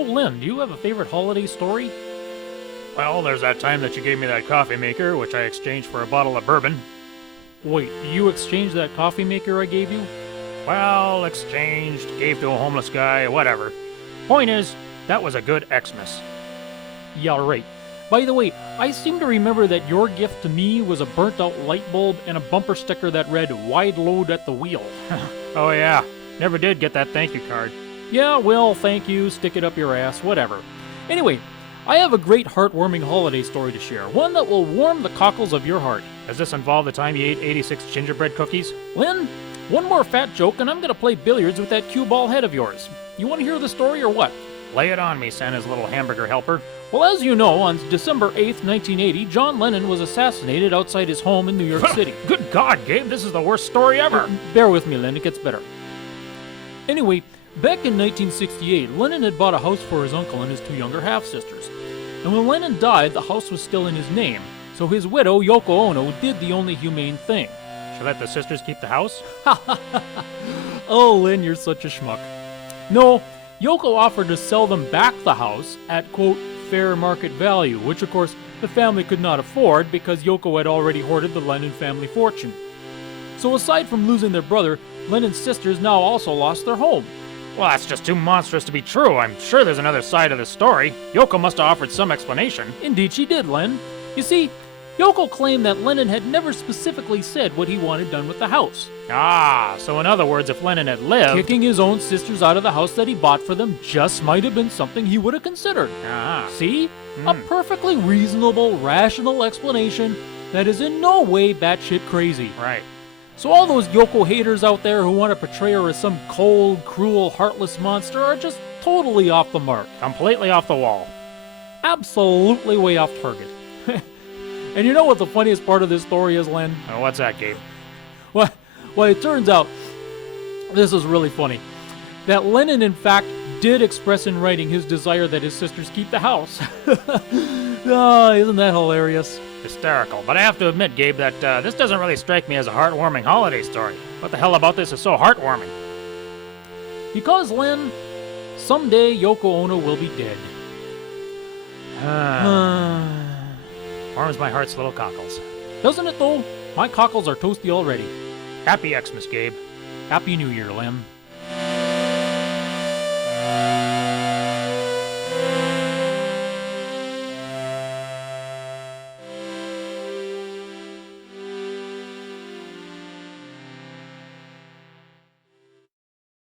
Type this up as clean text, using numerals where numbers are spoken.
So, Lynn, do you have a favorite holiday story? Well, there's that time that you gave me that coffee maker, which I exchanged for a bottle of bourbon. Wait, you exchanged that coffee maker I gave you? Well, exchanged, gave to a homeless guy, whatever. Point is, that was a good Xmas. Yeah, right. By the way, I seem to remember that your gift to me was a burnt-out light bulb and a bumper sticker that read, "Wide load at the wheel." Oh yeah, never did get that thank you card. Yeah, well, thank you, stick it up your ass, whatever. Anyway, I have a great heartwarming holiday story to share, one that will warm the cockles of your heart. Does this involve the time you ate 86 gingerbread cookies? Lynn, one more fat joke and I'm gonna play billiards with that cue ball head of yours. You want to hear the story or what? Lay it on me, Santa's little hamburger helper. Well, as you know, on December 8th, 1980, John Lennon was assassinated outside his home in New York City. Good God, Gabe, this is the worst story ever. Bear with me, Lynn, it gets better. Anyway, back in 1968, Lennon had bought a house for his uncle and his two younger half-sisters. And when Lennon died, the house was still in his name, so his widow, Yoko Ono, did the only humane thing. She let the sisters keep the house? Oh, Lynn, you're such a schmuck. No, Yoko offered to sell them back the house at, quote, fair market value, which of course the family could not afford because Yoko had already hoarded the Lennon family fortune. So aside from losing their brother, Lennon's sisters now also lost their home. Well, that's just too monstrous to be true. I'm sure there's another side of the story. Yoko must have offered some explanation. Indeed she did, Len. You see, Yoko claimed that Lennon had never specifically said what he wanted done with the house. Ah, so in other words, if Lennon had lived... Kicking his own sisters out of the house that he bought for them just might have been something he would have considered. Ah. See? A perfectly reasonable, rational explanation that is in no way batshit crazy. Right. So all those Yoko haters out there who want to portray her as some cold, cruel, heartless monster are just totally off the mark. Completely off the wall. Absolutely way off target. And you know what the funniest part of this story is, Len? Oh, what's that, Gabe? Well, it turns out, this is really funny, that Lennon, in fact, did express in writing his desire that his sisters keep the house. Oh, isn't that hilarious? Hysterical. But I have to admit, Gabe, that this doesn't really strike me as a heartwarming holiday story. What the hell about this is so heartwarming? Because, Len, someday Yoko Ono will be dead. Warms my heart's little cockles. Doesn't it, though? My cockles are toasty already. Happy Xmas, Gabe. Happy New Year, Lem.